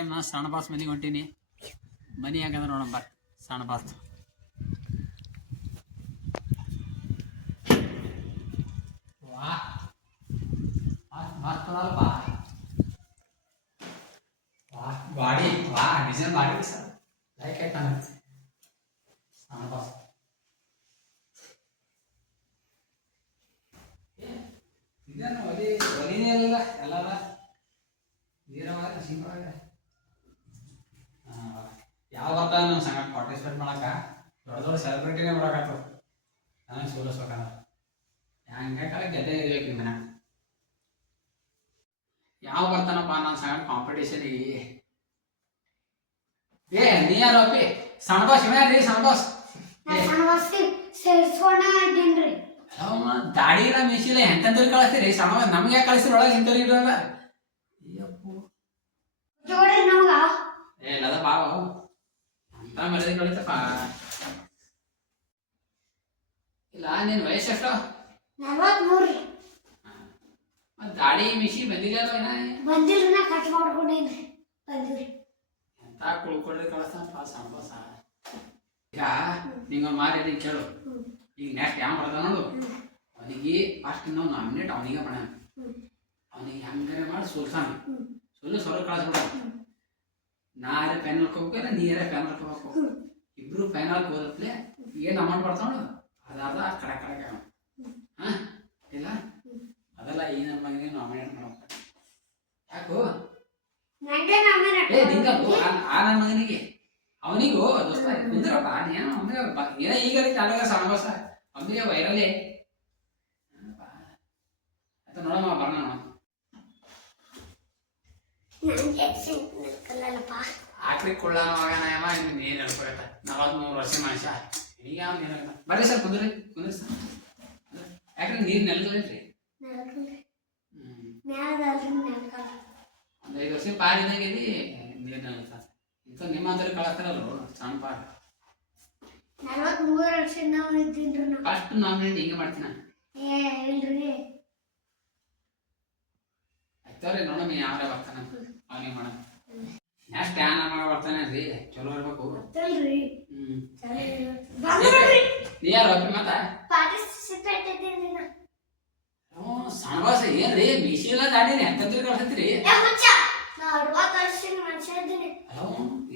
Time ನಾನು ಸಣ್ಣ boss ಮನೆಗೆ ಹೊಂಟೀನಿ. ಮನೆ ಹೆಂಗಂದ್ರೆ ನೋಡಂಬ ಸಣ್ಣ ಬಾಸ್. ವಾ ಮಸ್ತ್ ಅಲ್ಲಪ್ಪ. ವಾ ಗಾಡಿ ವಾ ಡಿಸೈನ್ ಮಾಡಿ ಸರ್ ಲೈಕ್ ಆಯ್ತು ನನಗೆ ಸಣ್ಣ ಬಾಸ್. ಇದೇನು ಒಲಿನೇ ಇಲ್ಲ ಎಲ್ಲದ ನೀರವಾಗ ಸಿಂಪಲ್. ಯಾವ ಬರ್ತಾವ ನಮ್ಮ ಸಂಘ ಪಾರ್ಟಿಸಿಪೇಟ್ ಮಾಡಕ ದೊಡ್ಡ ದೊಡ್ಡ ಸೆಲೆಬ್ರಿಟಿನೇ ಬರೋಕಾಗ್ತವ. ನನಗೆ ಸೋಲಿಸ್ಬೇಕಂದ್ರೆ ಹಂಗೆ ಕಾಲ ಗೆದ್ದೆ ಇರ್ಬೇಕು ನಿಮ್ಮ ಮನ್ಯಾಗ. ಯಾವ ಬರ್ತಾನಪ್ಪ ನನ್ನ ಸಂಘ ಕಾಂಪಿಟೇಷನಿಗೆ. ಏ ನೀ ಯಾರು ಅಪ್ಪಿ? ಸಣ್ಣ ಬಾಸ್ ಇವ ಯಾರ್ರಿ? ಸಣ್ಣ ಬಾಸ್ ದಾಡಿನ ಮೀಸಿಲ್ಲ ಎಂತಂದ್ರಿಗೆ ಕಳಿಸ್ತೀರಿ ಸಣ್ಣ ಬಾಸ್. ನಮ್ಗೆ ಯಾಕೆ ಕಳಿಸ್ತೀರಿ ಒಳಗೆ ಇಂಥವ್ರಿಗೆ ಇರೋಲ್ಲ? ಏ ಇಲ್ಲದ ಬಾವ ಅಂತ ಮರ್ಯಾದೆ ಕಳಿತಪ್ಪ. ಇಲ್ಲ ನಿನ್ ವಯಸ್ಸು ಎಷ್ಟು? 43. ಮತ್ತೆ ದಾಡಿ ಮಿಷಿ ಬಂದಿಲ್ಲ ಬಂದಿಲ್ಲ ಕಟ್ ಮಾಡ್ಕೊಂಡೇನಿ. ಎಂತ ಕುಳ್ಕೊಳ್ಳಿ ಕಳಿಸ್ತಾನಪ್ಪ ಸಣ್ಣ ಬಾಸ. ಈಗ ನಿಂಗ ಮಾರಿ ಕೇಳು. ಈಗ ನೆಕ್ಸ್ಟ್ ಯಾವ ಮಾಡ್ದ ನೋಡು. ಅವನಿಗೆ ಫಸ್ಟ್ ನಾವು ನಾಮಿನೇಟ್ ಅವನಿಗೆ ಮಾಡೋಣ. ಅವನಿಗೆ ಹೆಂಗಾರೆ ಮಾಡಿ ಸೋಲ್ಸಾನ ಸೊಲ್ಲು ಕಳಿಸ್ಬಿಡ. ನಾರೇ ಫೈನಲ್ ಹೋಗ್ಬೇಕಲ್ಲ ನೀರೇ ಫೈನಲ್ ಹೋಗ್ಬೇಕು. ಇಬ್ರು ಫೈನಲ್ ಹೋದಪ್ಲೆ ಏನು ಅಮೌಂಟ್ ಬರ್ತಾವ ಅದಾದ ಕಡೆ ಕಡೆ ಹಾ ಇಲ್ಲ ಅದೆಲ್ಲ ಈ ನನ್ನ ಮಗನಿಗೆ ನಾಮಿನೇಟ್ ಮಾಡ್ಬೇಕು. ಯಾಕೋ ಏ ನಿಂಗ ಆ ನನ್ನ ಮಗನಿಗೆ ಅವನಿಗೂ ದೋಸ್ತ ಕುಂದ್ರಪ್ಪ ನೀನು ಅವನಿಗೆ ಏನ ಈಗ ಚಾಲುಗ ಸಣ್ಣಬಸ ಅವನಿಗೆ ವೈರಲೇ ಆಯ್ತ ನೋಡಮ್ಮ ಬರೋಣ ನೋಡ. ಆಕ್ರಿ ಕೊಳ್ಳಾನ ಮಗನ ಯಮ್ಮ ನೀನು ಹೇಳ್ಕೊಳತ್ತ 43 ವರ್ಷ ಮನುಷ್ಯ ಈಗ ಯಾವ ನೀನು ಬರ್ರಿ ಸರ್ ಕುಂದ್ರಿ ಸರ್. ಯಾಕ್ರಿ ನೀರು ನೆಲದಲ್ರಿ? ಒಂದು 5 ವರ್ಷ ಪಾರಿದಂಗೆದಿ ನೀರು ನೆಲತ ಇಂಥ ನಿಮ್ಮ ಅಂದ್ರೆ ಕಳಸ್ತಾರಲ್ರು ಸಣ್ಣ ಪಾರ್. 43 ವರ್ಷ ನಾವು ಇದ್ದೀನ್ರಿ. ಫಸ್ಟ್ ನಾಮಿನೇಟ್ ಹಿಂಗೆ ಮಾಡ್ತೀನಿ ನಾನು. ಆಯ್ತವ್ರಿ ನೋಡಮ್ಮ ಯಾವ್ರೆ ಬರ್ತಾನ ಅವನಿಗೆ ಮಾಡೋಣ. ನೆಕ್ಸ್ಟ್ ಯಾವ ಮಗ ಬರ್ತಾನೆ ರೀ ಚಲೋ ಇರ್ಬೇಕು. ನೀ ಯಾರು ಅಪ್ಪಿ ಮತ್ತ ಸಣ್ಣ ಬಾಸ ಏನ್ರಿ ಮೀಸಿಲ್ಲ ದಾಡಿರಿ ಎಂತಂದ್ರಿ ಕಳ್ಸತ್ತೀರಿ?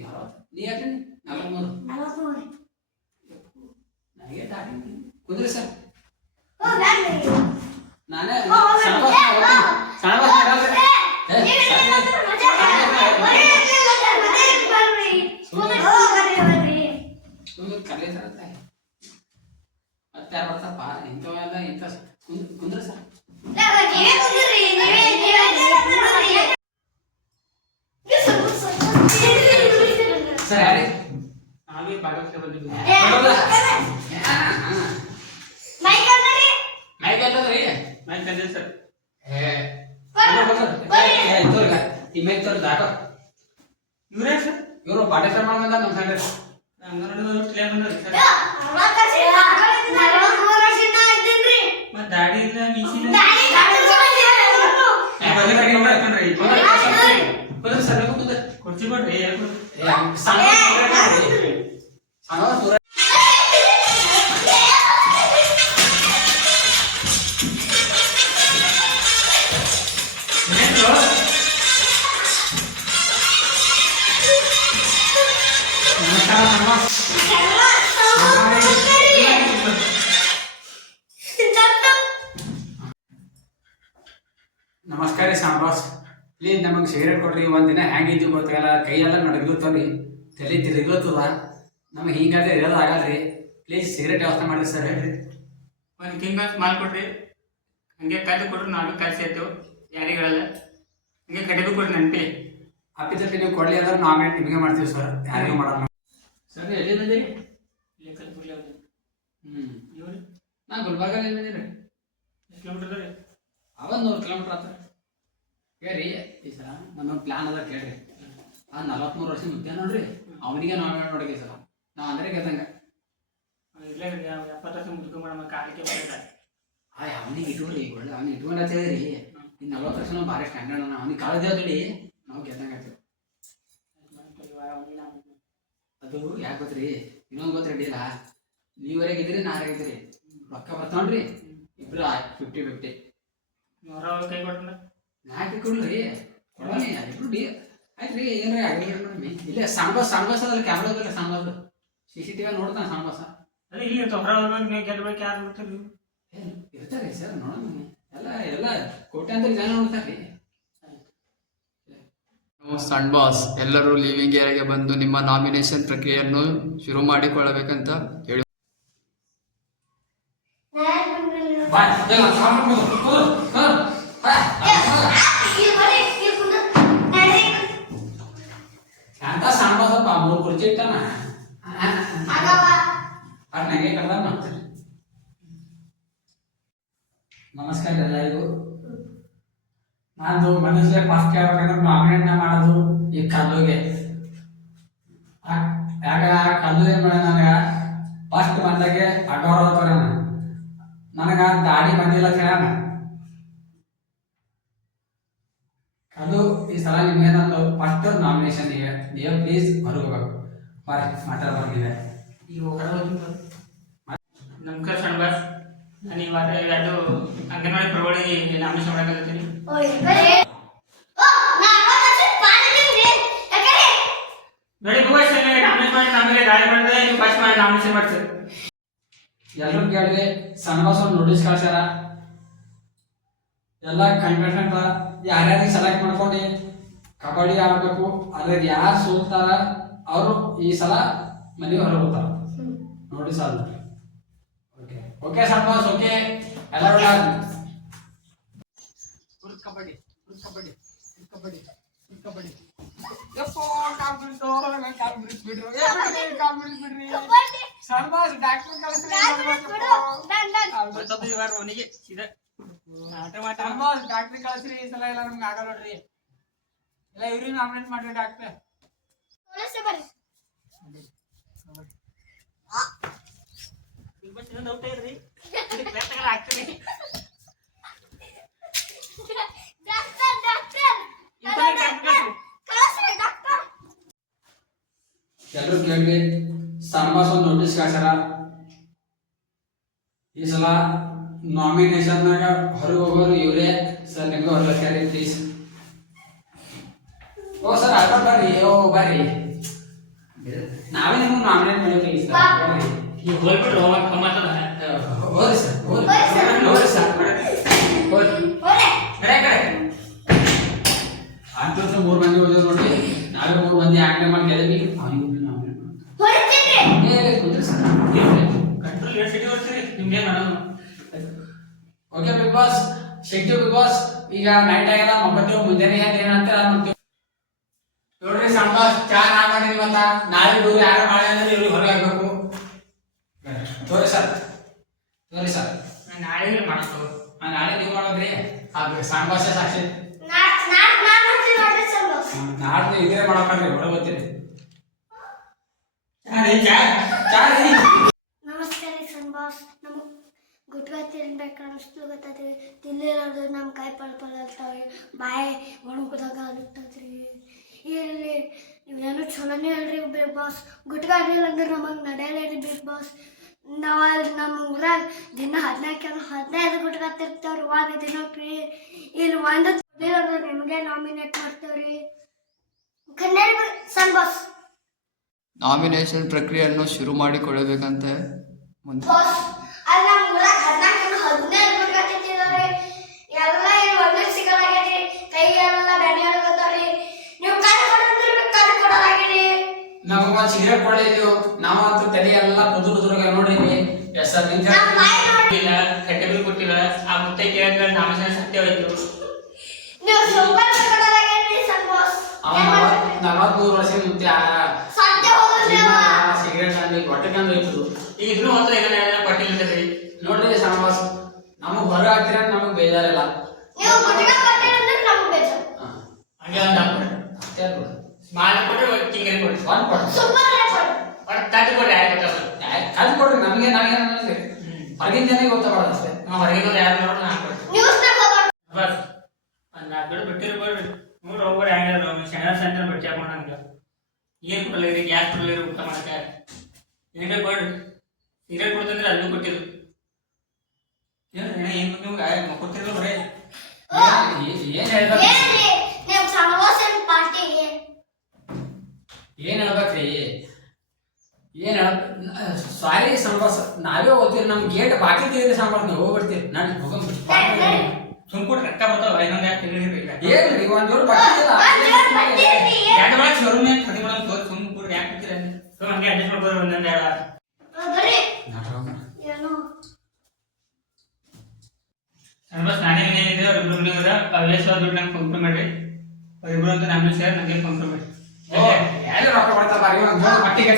ಯಾರ ನೀ ಯಾಕ್ರಿ 43 ನನಗೆ ದಾಡಿ ಕುಂದ್ರಿ ಸರ್. ನಾನೇ ಸಣ್ಣ ಬಾಸ್ ಕಲಿತಾರತ್ತ ಮತ್ತೆ ಯಾರು ಬರ್ತಪ್ಪ ಇಂಥವೆಲ್ಲ ಇಂಥ ಕುಂದ್ರ ಸರ್. ಸರ್ ಯಾರಿ ನಾವೇ ಭಾಗವಹಿಸಿ ಬಂದಿದ್ದೀವಿ. ಮೈಕ್ ಅಲ್ಲ ಸರ್. ಈ ಮೈಕ್ ತೋರ್ ದಾಟೋ ಇವ್ರೇ ಸರ್. ಇವರು ಪಾರ್ಟಿಸಿಪೇಟ್ ಮಾಡ್ಬಂದ ನಮ್ಮ ಸಂಘ ದಾಡಿ ಇಲ್ಲ ಮೀಸಿಲ್ಲ ಕುರ್ಚಿ ಬಿಡ್ರಿ ನಮಸ್ಕಾರ ಸಣ್ಣ ಬಾಸ್. ಪ್ಲೀಸ್ ನಮಗೆ ಸಿಗರೇಟ್ ಕೊಡ್ರಿ. ಒಂದಿನ ಹೆಂಗಿದ್ದೀವಿ ಗೊತ್ತಾಗಲ್ಲ, ಕೈಯೆಲ್ಲ ನಡಗ್ಲತ್ತವ್ರಿ, ತಲೆ ತಿರುಗ್ಲತ್ತದ. ನಮಗೆ ಹಿಂಗಾದ್ರೆ ಇರೋದು ಆಗಲ್ರಿ. ಪ್ಲೀಸ್ ಸಿಗರೇಟ್ ವ್ಯವಸ್ಥೆ ಮಾಡಿರಿ ಸರ್. ಹೇಳ್ರಿ ಒಂದು ಕಿಂಗ್ ಮಾಡ್ಕೊಡ್ರಿ. ಹಂಗೆ ಕದ್ದು ಕೊಡ್ರಿ, ನಾವು ಕಲ್ಸಿ ಆಯ್ತು ಯಾರಿಗಳಲ್ಲ. ಹಂಗೆ ಕಡಿಮೆ ಕೊಡ್ರಿ ನೆನಪಿ. ಅಪ್ಪಿತಪ್ಪಿ ನೀವು ಕೊಡಲಿ ಅಂದ್ರೆ ನಾಮಿನೇಟ್ ನಿಮಗೆ ಮಾಡ್ತೀವಿ ಸರ್, ಯಾರಿಗೂ ಮಾಡೋಣ ಸರ್. ಎಲ್ಲಿ ಬಂದಿರಿ? ಇಲ್ಲೇ ಕಲ್ಪುರ್ಲಿ ಅವ್ರಿ. ಇವ್ರಿ ನಾನು ಗುಲ್ಬರ್ಗಲ್ಲಿ ಬಂದಿರಿ. ಎಷ್ಟು ಕಿಲೋಮೀಟರ್ ರೀ? ಅವಾಗ 100 ಕಿಲೋಮೀಟರ್ ಆತ. ಕೇಳ್ರಿ ಈ ಸಲ ನನ್ನೊಂದು ಪ್ಲಾನ್ ಅದ ಕೇಳ್ರಿ. ಆ 43 ವರ್ಷ ಮುದ್ದೆ ನೋಡ್ರಿ ಅವನಿಗೆ ನಾಮಿನೇಟ್ ನೋಡಕ್ಕೆ ಸಲ ನಾವು ಅಂದ್ರೆ ಗೆದ್ದಂಗ. ಇಲ್ಲೇ 70 ವರ್ಷ ಮುದ್ಕೊಂಡ್ ಕಾಲಿಕೆ ಮಾಡಿದ ಅವನಿಗೆ ಇಟ್ಕೊಳ್ರಿ. ಒಳ್ಳೆ ಅವ್ನಿಗೆ ಇಟ್ಕೊಂಡತ್ತೇಳಿ. ಇನ್ನು 40 ವರ್ಷ ನಾವು ಭಾರಿ ಸ್ಟ್ಯಾಂಡರ್ಡ್ ಅವನಿಗೆ ಕಾಳಜಿ ಆಗಲಿ ನಾವು ಗೆದ್ದಂಗ ಆಗ್ತೇವೆ. ಅದು ಯಾಕೆ ಗೊತ್ತ್ರಿ, ಇನ್ನೊಂದು ಗೊತ್ತ ರೆಡಿಲ್ಲ, ನೀವರೆಗಿದ್ರಿ ನಾರಾಗಿದ್ರಿ, ರೊಕ್ಕ ಬರ್ತಾವ್ರಿ ಇಬ್ರು 50-50. ಅವ್ರ ಕೈ ಕೊಟ್ಟ ನಾಲ್ಕು ಕೊಡ್ರಿ ಕೊಡೋನಿ ಇಬ್ರು ಡಿ ಆಯ್ತು ರೀ. ಏನ್ರಿ ಆಗಲಿ ಇಲ್ಲೇ ಸಾಂಬಾಸ್ ಅದಲ್ಲ, ಕ್ಯಾಮ್ರಾದಲ್ಲ ಸಾಂಬಾಸ್, CCTV ನೋಡ್ತಾನೆ ಸಾಂಬಾಸ. ಅದೇ ಇಲ್ಲಿ ಹೊರ ನೀವು ಗೆಲ್ಬೇಕು ಯಾರು ಬಿಡ್ತೀರಿ ಇರ್ತಾರೆ ಸರ್, ನೋಡೋಣ ಎಲ್ಲ ಕೋಟ್ಯಾಂತರ ಜನ ನೋಡ್ತಾರೆ. ಸಣ್ಣ ಬಾಸ್ ಎಲ್ಲರೂ ಲಿವಿಂಗ್ ಏರಿಯಾಗೆ ಬಂದು ನಿಮ್ಮ ನಾಮಿನೇಷನ್ ಪ್ರಕ್ರಿಯೆಯನ್ನು ಶುರು ಮಾಡಿಕೊಳ್ಳಬೇಕಂತ ಹೇಳಿ. ಅಂತ ಸಾಂಬಾಸಪ್ಪ 3 ಕುರ್ಚಿ ಇಟ್ಟಾನ ನಂಗೆ ಕಡ್ದ ಮಾಡ್ತಾರೆ. ನಮಸ್ಕಾರ ಎಲ್ಲರಿಗೂ. ನಾನು ಮನಸ್ಸೇ ಫಸ್ಟ್ ಹೇಳ್ಬೇಕಂದ್ರೆ ನಾಮಿನೇಟ್ನ ಮಾಡೋದು ಈ ಕಲ್ಲುಗೆ. ಯಾಕ ಕಲ್ಲು ಏನ್ ಮಾಡ, ನನಗ ಫಸ್ಟ್ ಬಂದಾಗೆ ಅಗೌರವ ತೋರಣ, ನನಗ ದಾಡಿ ಬಂದಿಲ್ಲ ಕೇಳಣ. ಕಲ್ಲು ಈ ಸಲ ನಿಮ್ಗೇನಂದು ಫಸ್ಟ್ ನಾಮಿನೇಷನ್ ಈಗ ನೀವು ಪ್ಲೀಸ್ ಹೊರಗೋಗ್ಬೇಕು. ಬರ್ರಿ ಮಾತಾಡ್ಬರ್ದಿದೆ ಈಗ ನಮಸ್ಕಾರ ಸಣ್ಣ ಬಾಸ್. ನಾನು ಇವಾಗ 2 ಅಂಗನವಾಡಿ ಪ್ರೌಢಿ ನಾಮಿನೇಷನ್ ಮಾಡಕತ್ತೀನಿ. ನೋಡಿ ನಾಮಿನೇಷನ್ ಮಾಡಿ ನಮಗೆ ದಾಳಿ ಮಾಡಿದ್ರೆ ನೀವು ಫಸ್ಟ್ ಮಾಡಿ ನಾಮಿನೇಷನ್ ಮಾಡ್ತೀರಿ. ಎಲ್ಲರೂ ಕೇಳಿದ್ರೆ ಸಣ್ಣಬಾಸ್ ನೋಟಿಸ್ ಕಳ್ಸ್ಯಾರ, ಎಲ್ಲ ಕಂಟೆಸ್ಟೆಂಟ್ ಯಾರ್ಯಾರಿಗೆ ಸೆಲೆಕ್ಟ್ ಮಾಡ್ಕೊಂಡು ಕಬಡ್ಡಿ ಆಡ್ಬೇಕು. ಅದ್ರಾಗ ಯಾರು ಸೋಲ್ತಾರ ಅವರು ಈ ಸಲ ಮನೆ ಹೊರಗೆ ಹೋಗ್ತಾರ. ನೋಟಿಸ್ ಅಲ್ಲ. ಓಕೆ ಓಕೆ ಸಣ್ಣಬಾಸ್, ಓಕೆ ಎಲ್ಲರೂ ಕಬಡ್ಡಿ ಕಬಡ್ಡಿ ಕಬಡ್ಡಿ ಕಬಡ್ಡಿ ಡಾಕ್ಟ್ರಿ ಕಳಿಸ್ರಿ ಈ ಸಲ ಎಲ್ಲ ನಮ್ಗೆ ಆಗಲ್ಲ ನೋಡ್ರಿ. ಎಲ್ಲ ಇವ್ರಿ ನಾಮಿನೇಟ್ ಮಾಡ್ರಿ ಡಾಕ್ಟ್ರ್. ಎಲ್ಲರೂ ಕೇಳಿ ಸಣ್ಣಬಾಸ್ ಒಂದು ನೋಟಿಸ್ ಕಳ್ಸ್ಯಾರ, ಈ ಸಲ ನಾಮಿನೇಷನ್ನಾಗ ಹೊರಗೆ ಹೋಗೋರು ಇವರೇ ಸರ್. ನಿಮ್ಗೆ ಹೊರಗೆ ಪ್ಲೀಸ್. ಓ ಸರ್ ಅಲ್ಲ ಬರ್ರಿ, ಓ ಬರ್ರಿ, ನಾವೇ ನಿಮ್ಗೆ ನಾಮಿನೇಟ್ ಮಾಡಿದ್ವಿ ಸರ್. ಬರ್ರಿ ಈಗ ಹೋಗ್ಬಿಟ್ರು ಹೋಗಕ್ಕೆ ಕಮ್ಮತ್ತದ. ಹೋರಿ ಸರ್, ಹೋರಿ ಸರ್, ಅಂತ 3 ಮಂದಿ ಹೋದ್ರು ನೋಡಿ. ನಾವೇ 3 ಮಂದಿ ಆಜ್ಞೆ ಮಾಡಿ ಗೆದ್ವಿ. ಅವನಿಗೂ ನಾಮಿನೇಟ್ ಕುಂತ್ರಿ ಸರ್. ಕಂಟ್ರೋಲ್ ಎಷ್ಟು ಸಿಟಿ ಬರ್ತೀರಿ ನಿಮ್ಗೆ ನಾನು. ಓಕೆ ಬಿಗ್ ಬಾಸ್, ಸಿಗ್ತೀವಿ ಬಿಗ್ ಬಾಸ್. ಈಗ ನೈಟ್ ಆಗಿಲ್ಲ, ಮಕ್ಕಳು ಮುಂಜಾನೆ ಏನಂತ ಮಾಡ್ತೀವಿ ನೋಡ್ರಿ. ಸಣ್ಣಬಾಸ್ ಚಾ ನಾ ಮಾಡಿದ್ವಿ ಮತ್ತ ನಾಳೆ ದೂರ ಯಾರು ಮಾಡಿ ಅಂದ್ರೆ ಇವ್ರಿಗೆ ಹೊರಗೆ ಹಾಕ್ಬೇಕು. ತೋರಿ ಸರ್, ತೋರಿ ಸರ್. ನಾಳೆ ಮಾಡ್ಕೋ. ನಾಳೆ ನೀವು ಮಾಡೋದ್ರಿ. ಅದು ಸಣ್ಣಬಾಸ್ ಸಾಕ್ಷಿ ನಾಡ್ದು ಇದೇ ಮಾಡಕ್ರಿ ಹೊರಗೆ ಬರ್ತೀರಿ. ನಮಸ್ಕಾರ ಸಣ್ಣ ನಮಗೆ ಗುಟ್ಕ ತಿನ್ಬೇಕು ಅನಿಸ್ತು ಗೊತ್ತಾದ್ರಿ. ತಿನ್ಲಿಲ್ಲ ನಮ್ಮ ಕೈ ಪಲ್ಪಲ್ ಇರ್ತಾವೆ, ಬಾಯಿ ಒಣಗುದಾಗ ಅನಿಸ್ತದ್ರಿ. ಇಲ್ಲಿ ನೀವೇನು ಚಲೋನೇ ಹೇಳ್ರಿ ಬಿಗ್ ಬಾಸ್. ಗುಟ್ಕ ಆಡಲಿಲ್ಲ ಅಂದ್ರೆ ನಮಗೆ ನಡೆಯಲ್ಲ ರೀ ಬಿಗ್ ಬಾಸ್. ನಾವು ಅಲ್ಲಿ ನಮ್ಮ ಊರಾಗ ದಿನ 15 ಗುಟ್ಕ ತಿರ್ತಾವ್ರಿ ಒಂದು ದಿನಕ್ಕೆ ರೀ. ಇಲ್ಲಿ ಒಂದು ಕೊಡಲಿಲ್ಲ ಅಂದ್ರೆ ನಿಮಗೆ ನಾಮಿನೇಟ್ ಮಾಡ್ತೇವ್ರಿ. ಕನ್ನಡ ಸಣ್ಣ ಬಾಸ್ ನಾಮಿನೇಷನ್ ಪ್ರಕ್ರಿಯೆಯನ್ನು ಶುರು ಮಾಡಿಕೊಳ್ಳಬೇಕಂತ ಮುಂದೆ. ಅಲ್ಲಿ ನಮ್ಮ ಊರಾಗ 15 ಗುಟ್ಕ ತಿಂತಿದಾವ್ರಿ. ಎಲ್ಲ ಇಲ್ಲಿ ಒಂದೇ ಸಿಗಲಾಗೈತಿ. ಕೈ ಎಲ್ಲ ಬ್ಯಾನಿ ಆಗತ್ತಾವ್ರಿ. ನೀವು ಕಾಲು ಕೊಡಂದ್ರೆ ಕಾಲು ಕೊಡಲಾಗಿರಿ. ನಮಗ ಸಿಗರೇಟ್ ಕೊಡಲಿಲ್ಲ, ನಾವಂತೂ ತಲೆ ಎಲ್ಲ ಕುದುರುದ್ರಾಗ ನೋಡಿದ್ವಿ. ಸರ್ ಇಲ್ಲ ಕಟ್ಟೆಗಳು ಕೊಟ್ಟಿಲ್ಲ. ಆ ಮುತ್ತೆ ಕೇಳಿದ್ರೆ ನಾಮಿನೇಷನ್ ಸತ್ಯವಾಯ್ತು. ನೀವು ಸೂಪರ್ ಕೊಡಲಾಗಿರಿ ಸಣ್ಣ ಬಾಸ್. 43 ವರ್ಷ ಮುಂಚೆ ಸತ್ಯ ಹೋದ್ರಿ ಸಿಗರೇಟ್ ಅಂದ್ರೆ ಹೊಟ್ಟೆಕಂದು ಹೋಯ್ತು. ಈಗ ಇದ್ರು ಮಾತ್ರ ಈಗ ಕೊಟ್ಟಿಲ್ಲ ನೋಡ್ರಿ ಸಣ್ಣಬಾಸ್, ನಮಗ್ ಹೊರ ಹಾಕ್ತೀರ ನಮಗ್ ಬೇಜಾರಿಲ್ಲ. ನೀವು ಗುಟ್ಕ ಕೊಟ್ಟಿರಂದ್ರೆ ನಮಗೆ ಬೇಜಾರು. ಹಂಗೆ ಒಂದು ಅಷ್ಟೇ ಅಲ್ವಾ? ಸ್ಮಾಲ್ ಕೊಟ್ಟರೆ ಕಿಂಗರಿ ಕೊಡಿ. ಒಂದು ಕೊಡ್ರಿ, ಸೂಪರ್ ಕೊಡಿ. ಒಟ್ಟು ತಟ್ಟು ಕೊಡಿ. ಆಯ್ತು ಅದು ಕೊಡ್ರಿ. ನಮಗೆ ನಾವೇನು ಅನ್ನಿಸ್ರಿ, ಹೊರಗಿನ ಜನಕ್ಕೆ ಗೊತ್ತಾಗೋದು ಅಷ್ಟೇ. ನಾವು ಹೊರಗಿನವ್ರು ಯಾರು ನೋಡ್ರಿ ನಾನು ಕೊಡ್ತೀನಿ. ನ್ಯೂಸ್ನಾಗ ಹೋಗ್ಬಾರ್ದು. ಬಸ್ ಒಂದು 4 ಕಡೆ ಬಿಟ್ಟಿರ್ಬೋದು. ನೋಡ್ರಿ ಹೋಗ್ಬಾರ್ದು. ಹೆಂಗೆ ಶನಿವಾರ ಸಂತೆ ಬಿಟ್ಟು ಹಾಕೊಂಡು ನಂಗೆ ಏನ್ ಕೊಡಲ್ಲ ರೀ, ಗ್ಯಾಸ್ ಕೊಡಲ್ಲ ರೀ ಊಟ ಮಾಡಕ್ಕೆ. ಏನ್ ಬೇಕು ಕೊಡ್ರಿ. ಸಿಗರೇಟ್ ಕೊಡ್ತಂದ್ರೆ ಅಲ್ಲೂ ಕೊಟ್ಟಿದ್ರು. ಹೇಳ್ರಿ ಏನ್ ಬೇಕು ನಿಮ್ಗೆ ಕೊಡ್ತಿರಲ್ಲ ಬರೇ. ಏನ್ ಹೇಳ್ಬೇಕ್ರಿ? ಏನ್ರಿ ನಿಮ್ ಸಹವಾಸನ ಪಾರ್ಟಿಗೆ ಏನ್ ಹೇಳ್ಬೇಕ್ರಿ? ಏನ್ ಸಾರಿ ಸಂಬಾಸ ನಾವೇ ಓದ್ತೀರಿ, ನಮ್ ಗೇಟ್ ಬಾಕಿ ತೆಗೆದ್ರೆ ಸಂಬಾಸ ನೀವು ಹೋಗ್ಬಿಡ್ತೀರಿ. ನಾನು ಸುಮ್ಕೊಟ್ ರೊಕ್ಕ ಬರ್ತಾವ ಇನ್ನೊಂದ್ ಯಾಕೆ ತಿಳಿದ್ರಿ ಏನ್ರಿ ಒಂದ್ ಜೋರ್ ಬರ್ತಿಲ್ಲ. ಎರಡು ಒಳಗೆ ಶೋರೂಮ್ ಖರೀದಿ ಮಾಡೋದು ತೋರ್ ಸುಮ್ ಕೂಡ ಯಾಕೆ ಬಿಡ್ತೀರ ಸುಮ್ ಹಂಗೆ ಅಡ್ಜಸ್ಟ್ ಮಾಡ್ಬೋದು ಒಂದೊಂದ್ ಎರಡು. ಬರ್ರಿ ಏನೋ ಬಸ್ ನಾನೇ ಏನಿದೆ ಅವ್ರಿಬ್ರು ಮನೆಯವ್ರ ಅವ್ಯಸ್ ದುಡ್ಡು ನಂಗೆ ಫೋನ್ ಪೇ ಮಾಡ್ರಿ. ಅವ್ರಿಬ್ರು ಅಂತ ನಮ್ಮ ಸೇರ್ ನನಗೆ ಫೋನ್ ಪೇ ಮಾಡಿ. ಯಾರು ರೊಕ್ಕ ಬರ್ತಾರ ಮಟ್ಟಿಗೆ